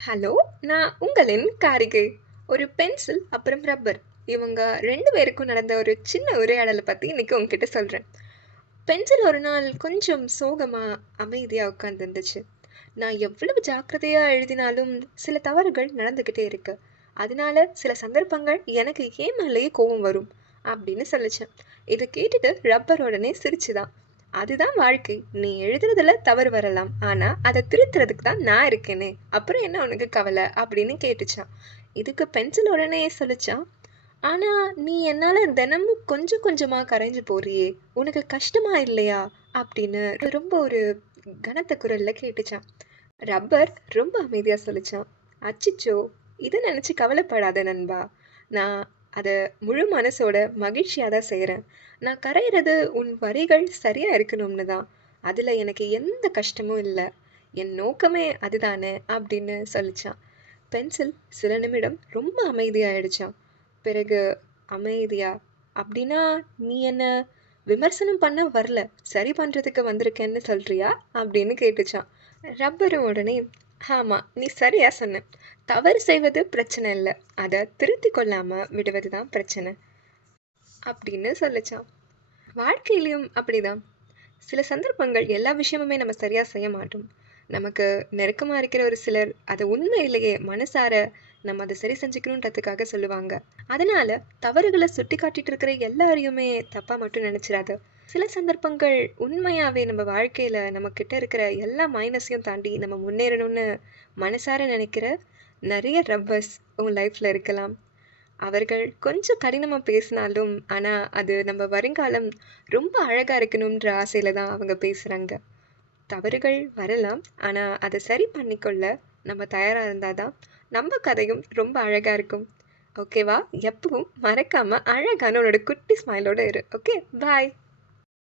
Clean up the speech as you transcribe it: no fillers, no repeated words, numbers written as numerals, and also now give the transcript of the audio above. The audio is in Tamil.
ஹலோ, நான் உங்களின் காரிகை. ஒரு பென்சில் அப்புறம் ரப்பர் இவங்க 2 பேருக்கும் நடந்த ஒரு சின்ன உரையாடலை பத்தி இன்னைக்கு உங்ககிட்ட சொல்றேன். பென்சில் ஒரு நாள் கொஞ்சம் சோகமா, அமைதியா உட்கார்ந்திருந்துச்சு. நான் எவ்வளவு ஜாக்கிரதையா எழுதினாலும் சில தவறுகள் நடந்துகிட்டே இருக்கு. அதனால சில சந்தர்ப்பங்கள் எனக்கு ஏன் மேலேயே கோவம் வரும் அப்படின்னு சொல்லுச்சேன். இதை கேட்டுட்டு ரப்பர் உடனே சிரிச்சுதான். அதுதான் வாழ்க்கை. நீ எழுதுறதுல தவறு வரலாம். ஆனா அதை திருத்துறதுக்கு தான் நான் இருக்கேனே. அப்புறம் என்ன உனக்கு கவலை அப்படின்னு கேட்டுச்சான். இதுக்கு பென்சில் உடனே சொல்லுச்சான். ஆனா நீ என்னால தினமும் கொஞ்சம் கொஞ்சமா கரைஞ்சு போறியே, உனக்கு கஷ்டமா இல்லையா அப்படின்னு ரொம்ப ஒரு கனத்த குரல்ல கேட்டுச்சான். ரப்பர் ரொம்ப அமைதியா சொல்லுச்சான். அச்சிச்சோ, இதை நினைச்சு கவலைப்படாத நண்பா. நான் அதை முழு மனசோட மகிழ்ச்சியா தான் செய்றேன். நான் கரையிறது உன் வரிகள் சரியா இருக்கணும்னு தான். அதுல எனக்கு எந்த கஷ்டமும் இல்லை. என் நோக்கமே அதுதானே அப்படின்னு சொல்லிச்சான். பென்சில் சில நிமிடம் ரொம்ப அமைதியாயிடுச்சான். பிறகு அமைதியா, அப்படின்னா நீ என்ன விமர்சனம் பண்ண வரல, சரி பண்றதுக்கு வந்திருக்கேன்னு சொல்றியா அப்படின்னு கேட்டுச்சான். ரப்பரும் உடனே, ஆமா, நீ சரியா சொன்ன. தவறு செய்வது பிரச்சனை இல்லை, அதை திருத்திக் கொள்ளாம விடுவது தான் பிரச்சனை அப்படின்னு சொல்லிச்சான். வாழ்க்கையிலயும் அப்படிதான். சில சந்தர்ப்பங்கள் எல்லா விஷயமுமே நம்ம சரியா செய்ய மாட்டோம். நமக்கு நெருக்கமா இருக்கிற ஒரு சிலர் அதை உண்மையிலேயே மனசார நம்ம அதை சரி செஞ்சுக்கணுன்றதுக்காக சொல்லுவாங்க. அதனால தவறுகளை சுட்டி காட்டிட்டு இருக்கிற எல்லாரையுமே தப்பா மட்டும் நினைச்சிடாத. சில சந்தர்ப்பங்கள் உண்மையாவே நம்ம வாழ்க்கையில நம்ம கிட்ட இருக்கிற எல்லா மைனஸையும் தாண்டி நம்ம முன்னேறணும்னு மனசார நினைக்கிற நிறைய ரப்பர்ஸ் உன் லைஃப்ல இருக்கலாம். அவர்கள் கொஞ்சம் கடினமா பேசினாலும், ஆனா அது நம்ம வருங்காலம் ரொம்ப அழகா இருக்கணும்ன்ற ஆசையில தான் அவங்க பேசுறாங்க. தவறுகள் வரலாம், ஆனா அதை சரி பண்ணிக்கொள்ள நம்ம தயாரா இருந்தாதான் நம்ம கதையும் ரொம்ப அழகா இருக்கும். ஓகேவா? எப்பவும் மறக்காம அழகான உன்னோட குட்டி ஸ்மைலோட இரு. ஓகே, பாய்.